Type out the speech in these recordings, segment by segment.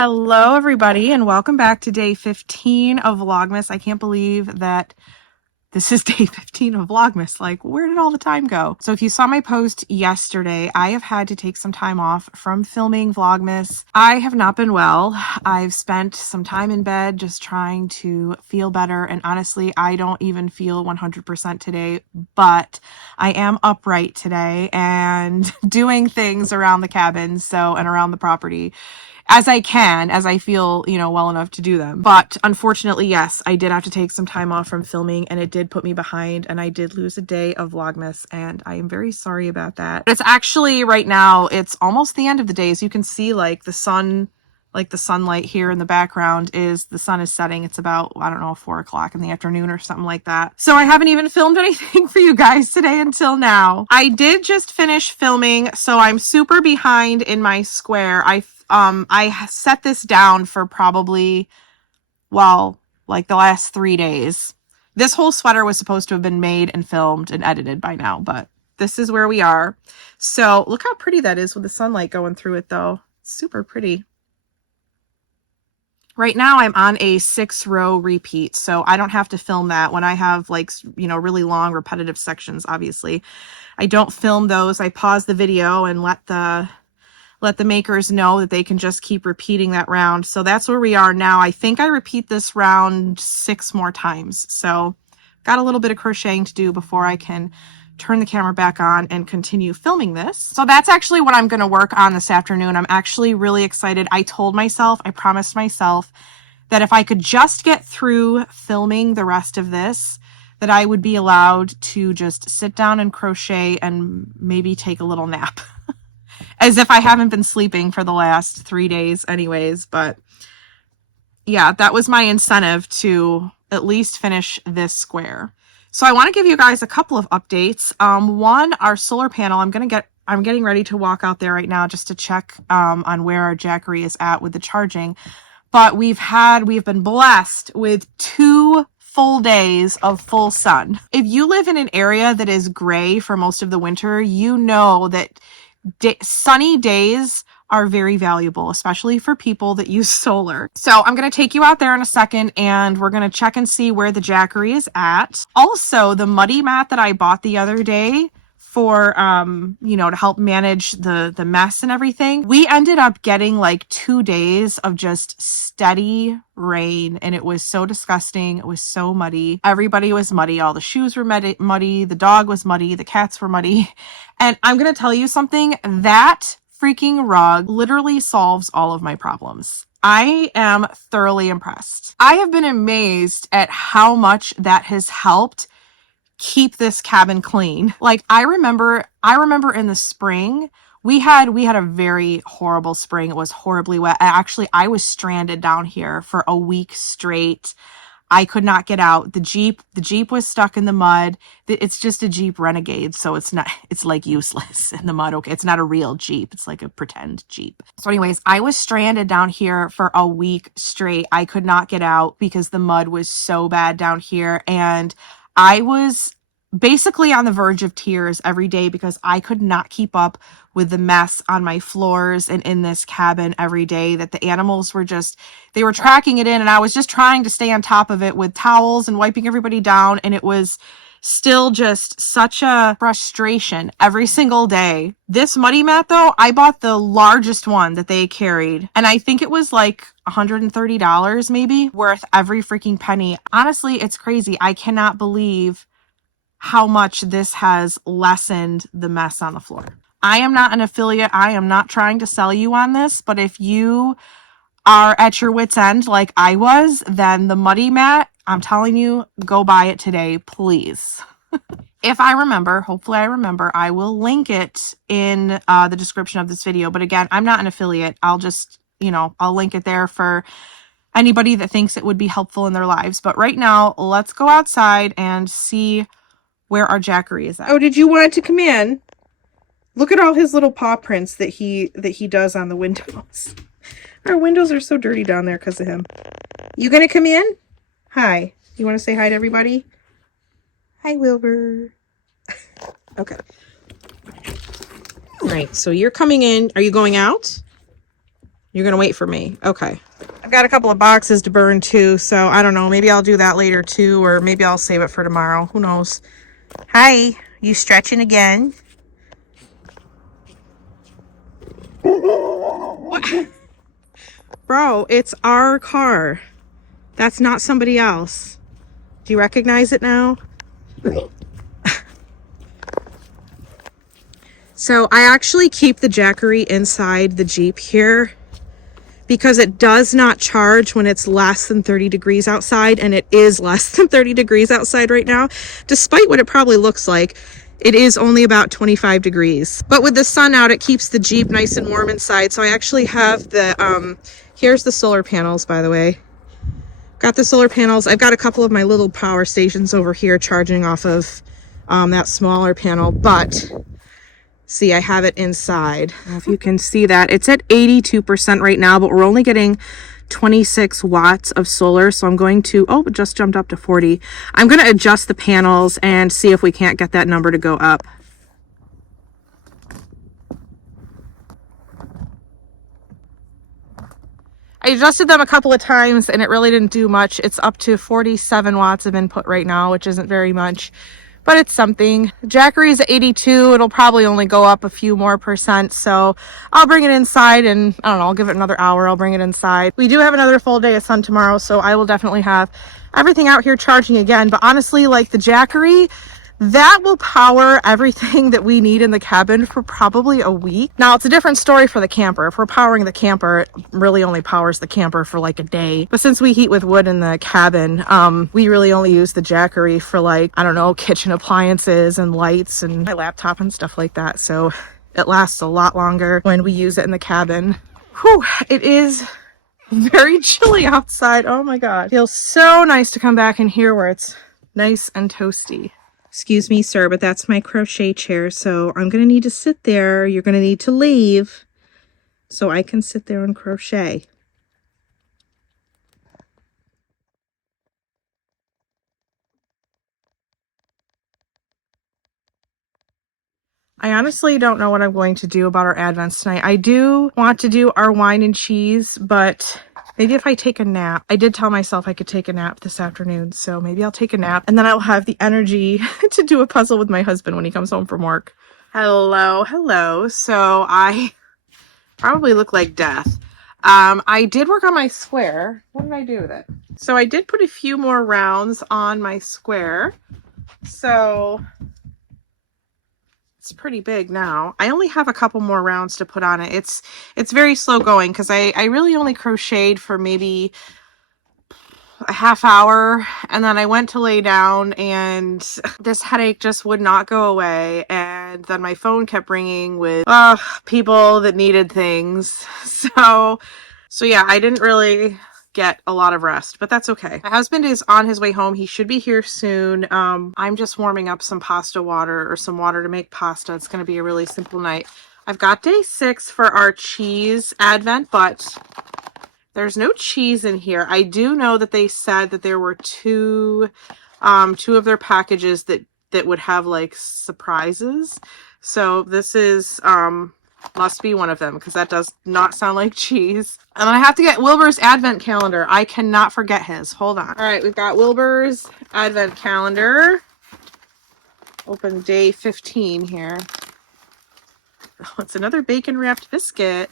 Hello, everybody, and welcome back to day 15 of Vlogmas. I can't believe that this is day 15 of Vlogmas. Like, where did all the time go? So if you saw my post yesterday, I have had to take some time off from filming Vlogmas. I have not been well. I've spent some time in bed just trying to feel better, and honestly, I don't even feel 100% today, but I am upright today and doing things around the cabin, and around the property as I feel, well enough to do them. But unfortunately, yes, I did have to take some time off from filming, and it did put me behind, and I did lose a day of Vlogmas, and I am very sorry about that. But it's actually, right now, it's almost the end of the day. As you can see, like the sunlight here in the background the sun is setting. It's about, I don't know, 4 o'clock in the afternoon or something like that. So I haven't even filmed anything for you guys today until now. I did just finish filming, so I'm super behind in my square. I set this down for probably, like the last 3 days. This whole sweater was supposed to have been made and filmed and edited by now, but this is where we are. So look how pretty that is with the sunlight going through it, though. Super pretty. Right now I'm on a 6-row repeat, so I don't have to film that when I have really long repetitive sections. Obviously, I don't film those. I pause the video and let the makers know that they can just keep repeating that round. So that's where we are now. I think I repeat this round 6 more times. So got a little bit of crocheting to do before I can turn the camera back on and continue filming this. So that's actually what I'm going to work on this afternoon. I'm actually really excited. I promised myself that if I could just get through filming the rest of this, that I would be allowed to just sit down and crochet and maybe take a little nap. As if I haven't been sleeping for the last 3 days anyways. But yeah, that was my incentive to at least finish this square. So I want to give you guys a couple of updates. One, our solar panel, I'm getting ready to walk out there right now just to check on where our Jackery is at with the charging. But we've been blessed with 2 full days of full sun. If you live in an area that is gray for most of the winter, you know that sunny days are very valuable, especially for people that use solar. So I'm going to take you out there in a second, and we're going to check and see where the Jackery is at. Also, the muddy mat that I bought the other day for, to help manage the mess and everything, we ended up getting like 2 days of just steady rain, and it was so disgusting. It was so muddy. Everybody was muddy. All the shoes were muddy. The dog was muddy. The cats were muddy. And I'm going to tell you something, that freaking rug literally solves all of my problems. I am thoroughly impressed. I have been amazed at how much that has helped keep this cabin clean. Like, I remember in the spring, we had a very horrible spring. It was horribly wet. Actually, I was stranded down here for a week straight. I could not get out. The Jeep was stuck in the mud. It's just a Jeep Renegade, so it's like useless in the mud. Okay, it's not a real Jeep. It's like a pretend Jeep. So anyways, I was stranded down here for a week straight. I could not get out because the mud was so bad down here, and I was basically on the verge of tears every day because I could not keep up with the mess on my floors and in this cabin every day, that the animals they were tracking it in, and I was just trying to stay on top of it with towels and wiping everybody down, and it was still just such a frustration every single day. This muddy mat, though, I bought the largest one that they carried, and I think it was like $130 maybe, worth every freaking penny. Honestly, it's crazy. I cannot believe how much this has lessened the mess on the floor. I am not an affiliate. I am not trying to sell you on this, but if you are at your wit's end like I was, then the muddy mat, I'm telling you, go buy it today, please. If I remember, hopefully I remember, I will link it in the description of this video. But again, I'm not an affiliate. I'll just, I'll link it there for anybody that thinks it would be helpful in their lives. But right now, let's go outside and see where our Jackery is at. Oh, did you want to come in? Look at all his little paw prints that he does on the windows. Our windows are so dirty down there because of him. You gonna come in? Hi. You want to say hi to everybody? Hi, Wilbur. Okay. All right, so you're coming in. Are you going out? You're gonna wait for me. Okay. I've got a couple of boxes to burn too, so I don't know. Maybe I'll do that later too, or maybe I'll save it for tomorrow. Who knows? Hi. You stretching again? What? Bro, it's our car. That's not somebody else. Do you recognize it now? So I actually keep the Jackery inside the Jeep here because it does not charge when it's less than 30 degrees outside, and it is less than 30 degrees outside right now. Despite what it probably looks like, it is only about 25 degrees. But with the sun out, it keeps the Jeep nice and warm inside. So I actually have the, here's the solar panels, by the way. Got the solar panels. I've got a couple of my little power stations over here charging off of that smaller panel, but see, I have it inside. If you can see that, it's at 82% right now, but we're only getting 26 watts of solar. So I'm going to, oh, it just jumped up to 40. I'm going to adjust the panels and see if we can't get that number to go up. I adjusted them a couple of times and it really didn't do much. It's up to 47 watts of input right now, which isn't very much, but it's something. Jackery is at 82. It'll probably only go up a few more percent. So I'll bring it inside and I don't know, I'll give it another hour. I'll bring it inside. We do have another full day of sun tomorrow, so I will definitely have everything out here charging again. But honestly, like the Jackery, that will power everything that we need in the cabin for probably a week. Now, it's a different story for the camper. If we're powering the camper, it really only powers the camper for like a day. But since we heat with wood in the cabin, we really only use the Jackery for like, I don't know, kitchen appliances and lights and my laptop and stuff like that. So it lasts a lot longer when we use it in the cabin. Whew, it is very chilly outside. Oh my God. Feels so nice to come back in here where it's nice and toasty. Excuse me, sir, but that's my crochet chair, so I'm going to need to sit there. You're going to need to leave so I can sit there and crochet. I honestly don't know what I'm going to do about our Advents tonight. I do want to do our wine and cheese, but maybe if I take a nap. I did tell myself I could take a nap this afternoon, so maybe I'll take a nap and then I'll have the energy to do a puzzle with my husband when he comes home from work. Hello, hello. So I probably look like death. I did work on my square. What did I do with it? So I did put a few more rounds on my square. So it's pretty big now. I only have a couple more rounds to put on it. It's very slow going because I really only crocheted for maybe a half hour, and then I went to lay down and this headache just would not go away, and then my phone kept ringing with people that needed things. So yeah, I didn't really get a lot of rest, but that's okay. My husband is on his way home. He should be here soon. I'm just warming up some pasta water or some water to make pasta. It's going to be a really simple night. I've got day 6 for our cheese advent, but there's no cheese in here. I do know that they said that there were two of their packages that would have like surprises. So this is must be one of them because that does not sound like cheese. And I have to get Wilbur's advent calendar. I cannot forget his. Hold on. All right, we've got Wilbur's advent calendar. Open day 15 here. Oh, it's another bacon wrapped biscuit.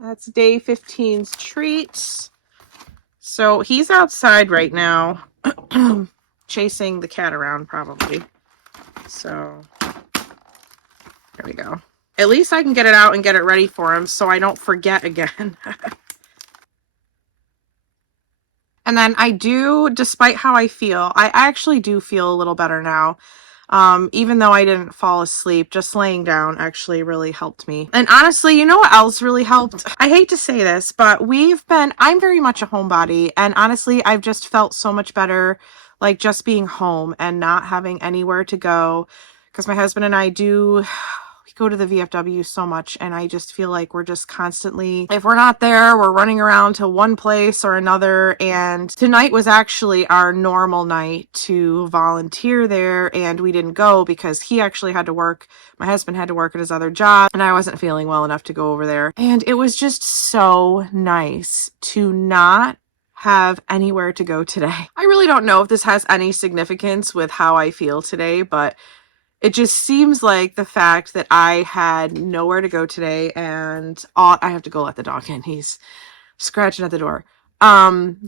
That's day 15's treats. So he's outside right now chasing the cat around probably. So there we go. At least I can get it out and get it ready for him so I don't forget again. And then I do, despite how I feel, I actually do feel a little better now. Even though I didn't fall asleep, just laying down actually really helped me. And honestly, you know what else really helped? I hate to say this, but I'm very much a homebody. And honestly, I've just felt so much better, like just being home and not having anywhere to go. Because my husband and I go to the VFW so much, and I just feel like we're just constantly, if we're not there, we're running around to one place or another. And tonight was actually our normal night to volunteer there, and we didn't go because he actually had to work. My husband had to work at his other job, and I wasn't feeling well enough to go over there. And it was just so nice to not have anywhere to go today. I really don't know if this has any significance with how I feel today, but it just seems like the fact that I had nowhere to go today, and I have to go let the dog in. He's scratching at the door.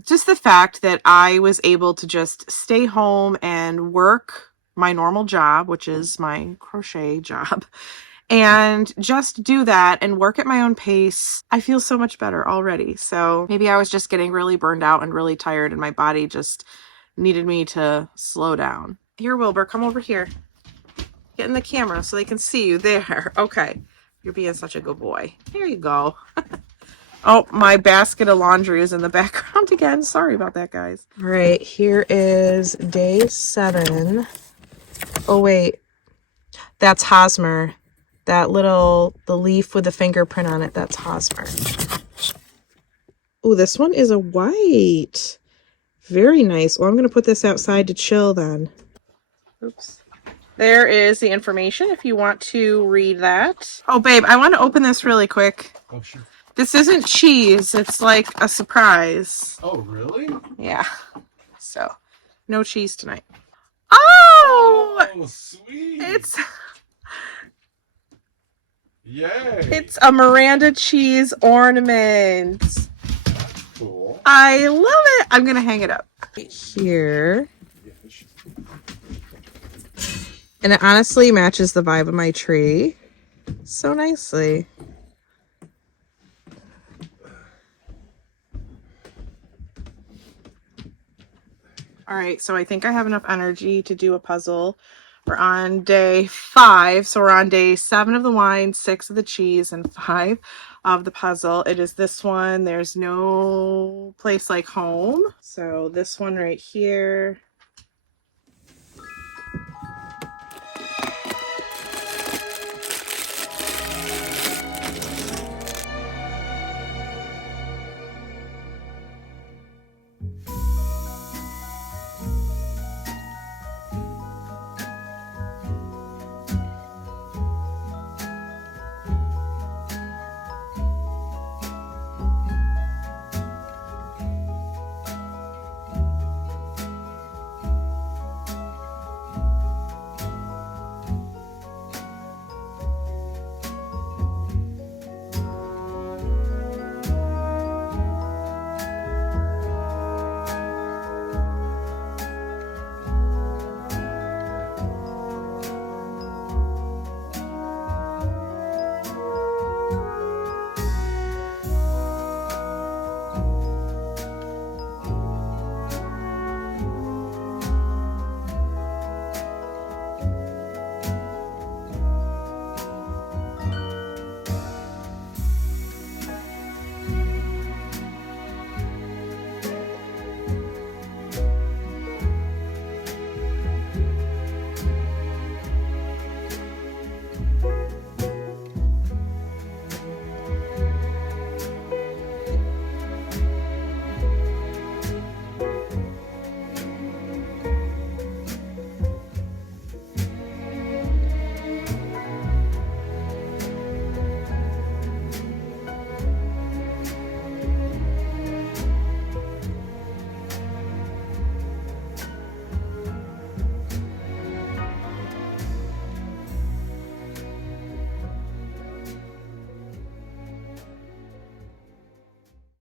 Just the fact that I was able to just stay home and work my normal job, which is my crochet job, and just do that and work at my own pace. I feel so much better already. So maybe I was just getting really burned out and really tired, and my body just needed me to slow down. Here, Wilbur, come over here. Get in the camera so they can see you there. Okay. You're being such a good boy. There you go. Oh, my basket of laundry is in the background again. Sorry about that, guys. All right, here is day 7. Oh, wait. That's Hosmer. That the leaf with the fingerprint on it, that's Hosmer. Oh, this one is a white. Very nice. Well, I'm going to put this outside to chill then. Oops. There is the information if you want to read that. Oh, babe, I want to open this really quick. Oh, shoot. This isn't cheese. It's like a surprise. Oh, really? Yeah. So, no cheese tonight. Oh! Oh, sweet. Yay. It's a Miranda cheese ornament. That's cool. I love it. I'm going to hang it up right here. And it honestly matches the vibe of my tree so nicely. All right, so I think I have enough energy to do a puzzle. We're on day 5, so we're on day 7 of the wine, 6 of the cheese, and 5 of the puzzle. It is this one. There's no place like home. So this one right here.